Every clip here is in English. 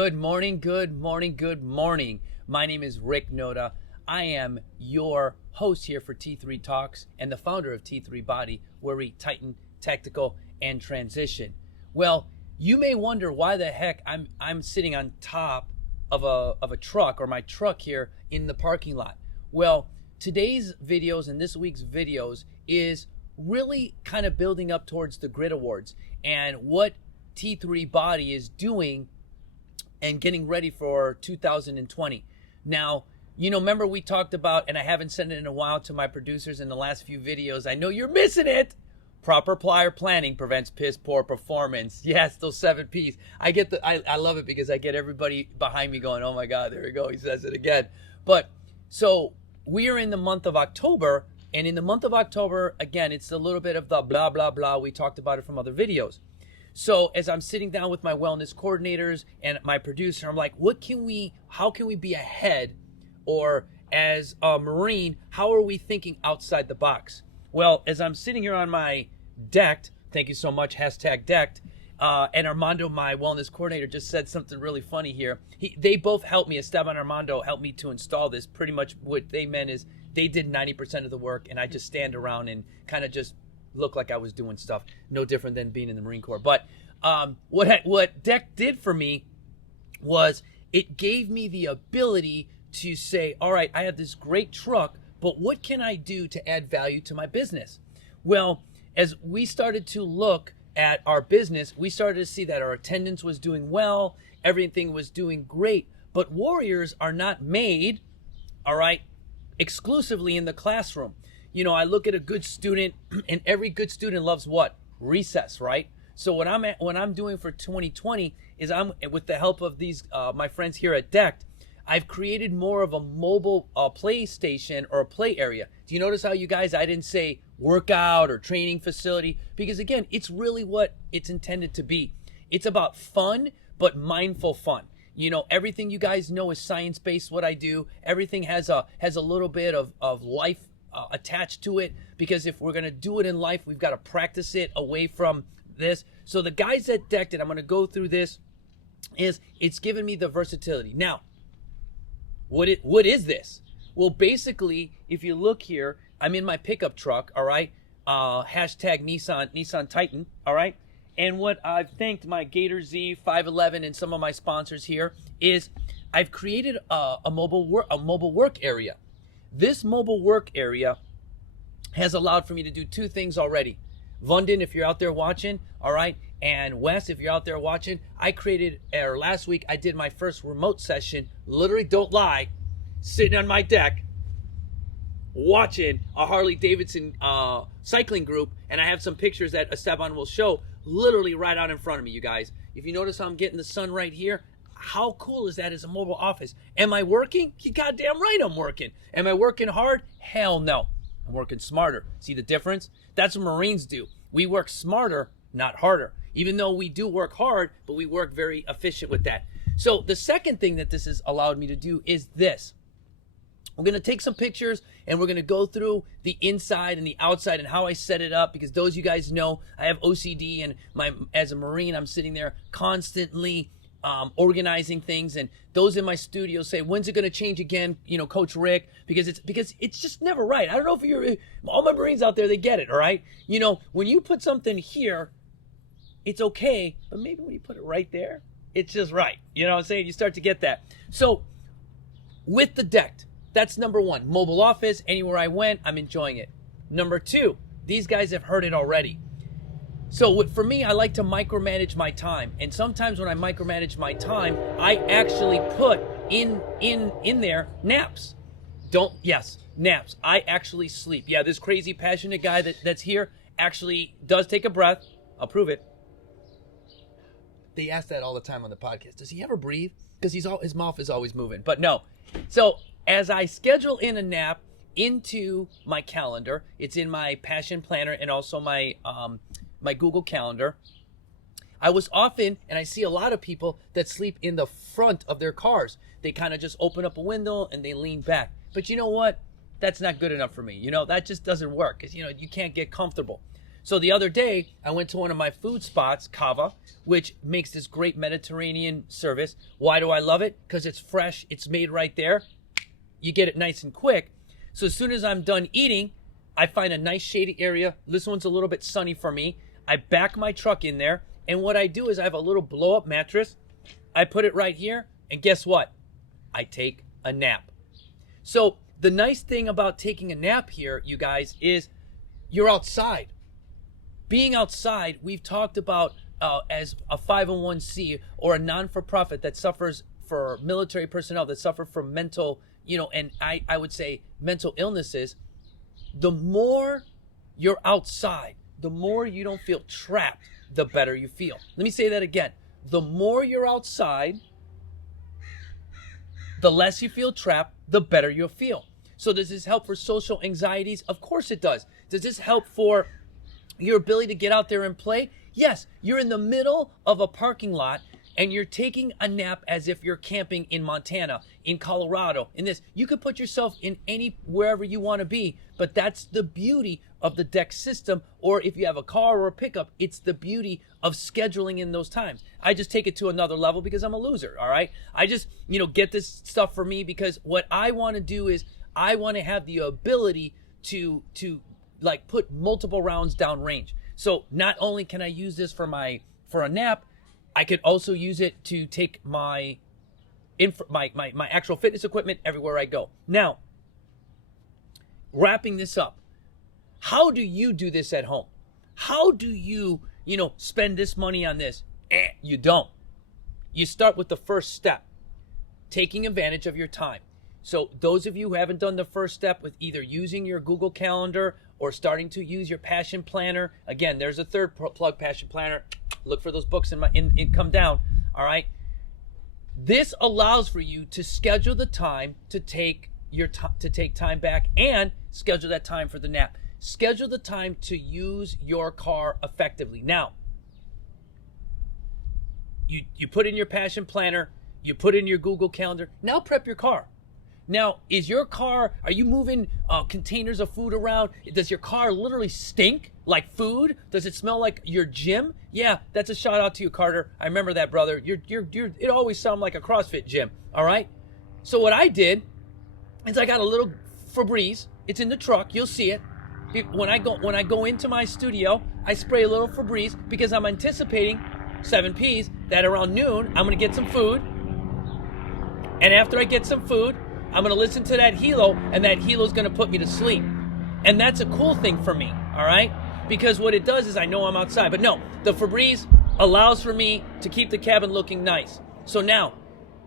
Good morning, good morning, good morning. My name is Rick Noda. I am your host here for T3 Talks and the founder of T3 Body, where we tighten, tactical, and transition. Well, you may wonder why the heck I'm sitting on top of a truck, or my truck here in the parking lot. Well, today's videos and this week's videos is really kind of building up towards the Grit Awards and what T3 Body is doing and getting ready for 2020. Now, remember we talked about, and I haven't said it in a while to my producers in the last few videos, I know you're missing it. Proper prior planning prevents piss poor performance. Yes, those 7 P's. I love it because I get everybody behind me going, oh my God, there we go, he says it again. But so we are in the month of October, and in the month of October, again, it's a little bit of the blah, blah, blah. We talked about it from other videos. So as I'm sitting down with my wellness coordinators and my producer, I'm like, how can we be ahead? Or as a Marine, how are we thinking outside the box? Well, as I'm sitting here on my deck, thank you so much, #decked, and Armando, my wellness coordinator, just said something really funny here. They both helped me, Esteban and Armando helped me to install this. Pretty much what they meant is they did 90% of the work, and I just stand around and kind of just look like I was doing stuff, no different than being in the Marine Corps. But what Deck did for me was it gave me the ability to say, all right, I have this great truck, but what can I do to add value to my business? Well, as we started to look at our business, we started to see that our attendance was doing well, everything was doing great, but warriors are not made, all right, exclusively in the classroom. I look at a good student, and every good student loves what? Recess, right? So what I'm doing for 2020 is I'm, with the help of these my friends here at Decked, I've created more of a mobile play station or a play area. Do you notice how I didn't say workout or training facility? Because again, it's really what it's intended to be. It's about fun, but mindful fun. Everything you guys know is science-based, what I do. Everything has a little bit of life attached to it, because if we're going to do it in life, we've got to practice it away from this. So the guys that Decked it, I'm going to go through this, it's given me the versatility. Now, what is this? Well, basically, if you look here, I'm in my pickup truck, all right? Nissan Titan, all right? And what I've thanked my Gator Z 511 and some of my sponsors here is I've created a mobile work area. This mobile work area has allowed for me to do 2 things already. Vundin, if you're out there watching, all right, and Wes, if you're out there watching, last week I did my first remote session, literally, don't lie, sitting on my deck, watching a Harley Davidson cycling group, and I have some pictures that Esteban will show, literally right out in front of me, you guys. If you notice how I'm getting the sun right here, how cool is that as a mobile office? Am I working? You goddamn right I'm working. Am I working hard? Hell no. I'm working smarter. See the difference? That's what Marines do. We work smarter, not harder. Even though we do work hard, but we work very efficient with that. So the second thing that this has allowed me to do is this. We're going to take some pictures and we're going to go through the inside and the outside and how I set it up, because those you guys know I have OCD, and as a Marine, I'm sitting there constantly organizing things, and those in my studio say, when's it going to change again, Coach Rick, because it's just never right. I don't know if all my Marines out there, they get it, all right? When you put something here, it's okay, but maybe when you put it right there, it's just right. You know what I'm saying? You start to get that. So with the Decked, that's number 1. Mobile office, anywhere I went, I'm enjoying it. Number 2, these guys have heard it already. So for me, I like to micromanage my time. And sometimes when I micromanage my time, I actually put in there naps. Naps. I actually sleep. Yeah, this crazy passionate guy that's here actually does take a breath. I'll prove it. They ask that all the time on the podcast. Does he ever breathe? Because his mouth is always moving. But no. So as I schedule in a nap into my calendar, it's in my Passion Planner and also my Google Calendar. I was often, and I see a lot of people that sleep in the front of their cars. They kind of just open up a window and they lean back. But you know what? That's not good enough for me. That just doesn't work, because you can't get comfortable. So the other day, I went to one of my food spots, Kava, which makes this great Mediterranean service. Why do I love it? Because it's fresh. It's made right there. You get it nice and quick. So as soon as I'm done eating, I find a nice shady area. This one's a little bit sunny for me. I back my truck in there. And what I do is I have a little blow-up mattress. I put it right here. And guess what? I take a nap. So the nice thing about taking a nap here, you guys, is you're outside. Being outside, we've talked about as a 501c or a non-for-profit that suffers for military personnel that suffer from mental, and I would say mental illnesses. The more you're outside, the more you don't feel trapped, the better you feel. Let me say that again. The more you're outside, the less you feel trapped, the better you'll feel. So does this help for social anxieties? Of course it does. Does this help for your ability to get out there and play? Yes. You're in the middle of a parking lot and you're taking a nap as if you're camping in Montana, in Colorado, in this. You could put yourself in wherever you want to be, but that's the beauty of the deck system. Or if you have a car or a pickup, it's the beauty of scheduling in those times. I just take it to another level because I'm a loser, all right? I just, get this stuff for me because what I want to do is I want to have the ability to like put multiple rounds down range. So not only can I use this for a nap, I could also use it to take my actual fitness equipment everywhere I go. Now, wrapping this up, how do you do this at home? How do you, spend this money on this? You don't. You start with the first step, taking advantage of your time. So those of you who haven't done the first step with either using your Google Calendar or starting to use your Passion Planner, again, there's a third plug, Passion Planner. Look for those books in come down. All right. This allows for you to schedule the time to take time back and schedule that time for the nap. Schedule the time to use your car effectively. Now, you put in your Passion Planner, you put in your Google Calendar. Now prep your car. Now, are you moving containers of food around? Does your car literally stink like food? Does it smell like your gym? Yeah, that's a shout out to you, Carter. I remember that, brother. It always sounded like a CrossFit gym, all right? So what I did is I got a little Febreze. It's in the truck. You'll see it. When I go into my studio, I spray a little Febreze because I'm anticipating 7 Ps that around noon, I'm going to get some food. And after I get some food, I'm going to listen to that helo, and that helo is going to put me to sleep. And that's a cool thing for me, all right? Because what it does is I know I'm outside. But no, the Febreze allows for me to keep the cabin looking nice. So now,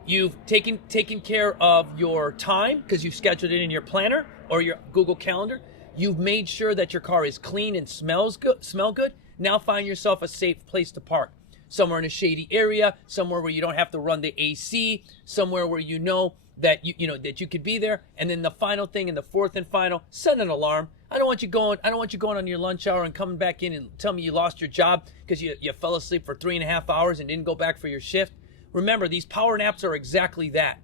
you've taken care of your time because you've scheduled it in your planner or your Google Calendar. You've made sure that your car is clean and smell good. Now find yourself a safe place to park. Somewhere in a shady area, somewhere where you don't have to run the AC, somewhere where you know that that you could be there. And then the final thing, and the fourth and final, set an alarm. I don't want you going on your lunch hour and coming back in and tell me you lost your job because you fell asleep for 3.5 hours and didn't go back for your shift. Remember, these power naps are exactly that.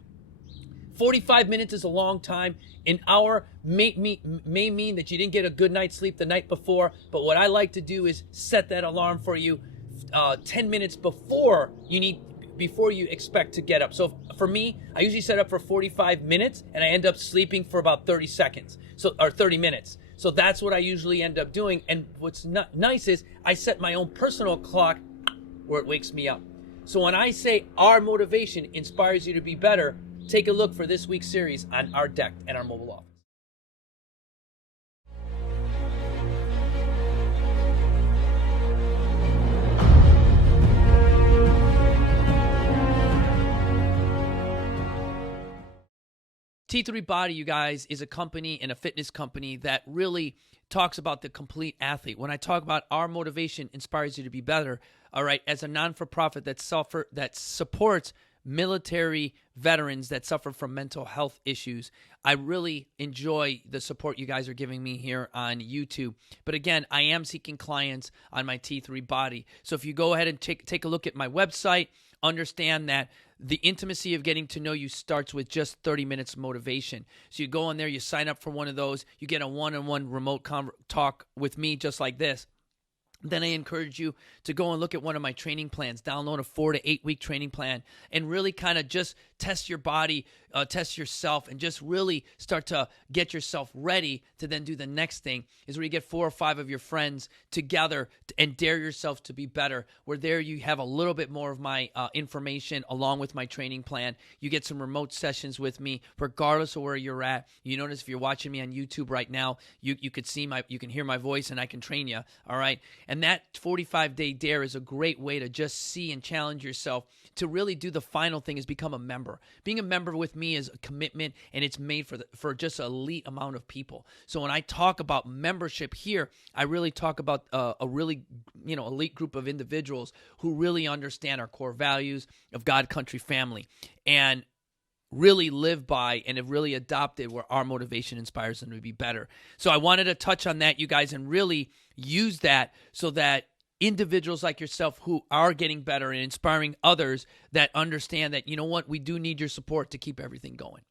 45 minutes is a long time. An hour may mean that you didn't get a good night's sleep the night before. But what I like to do is set that alarm for you 10 minutes before you expect to get up. So for me, I usually set up for 45 minutes and I end up sleeping for about 30 seconds. Or 30 minutes. So that's what I usually end up doing. And what's nice is I set my own personal clock where it wakes me up. So when I say our motivation inspires you to be better, take a look for this week's series on our deck and our mobile office. T3 Body, you guys, is a company and a fitness company that really talks about the complete athlete. When I talk about our motivation inspires you to be better, all right, as a non-for-profit that supports military veterans that suffer from mental health issues, I really enjoy the support you guys are giving me here on YouTube. But again, I am seeking clients on my T3 Body. So if you go ahead and take a look at my website, understand that the intimacy of getting to know you starts with just 30 minutes of motivation. So you go on there, you sign up for one of those, you get a one-on-one remote talk with me just like this. then I encourage you to go and look at one of my training plans, download a 4 to 8 week training plan, and really kind of just test your body, test yourself, and just really start to get yourself ready to then do the next thing, is where you get 4 or 5 of your friends together and dare yourself to be better, where there you have a little bit more of my information along with my training plan. You get some remote sessions with me regardless of where you're at. You notice if you're watching me on YouTube right now, you could see you can hear my voice, and I can train you, all right? And that 45-day dare is a great way to just see and challenge yourself to really do the final thing, is become a member. Being a member with me is a commitment, and it's made for just an elite amount of people. So when I talk about membership here, I really talk about a really elite group of individuals who really understand our core values of God, country, family, and really live by and have really adopted where our motivation inspires them to be better. So I wanted to touch on that, you guys, and really use that so that individuals like yourself who are getting better and inspiring others that understand that, you know what, we do need your support to keep everything going.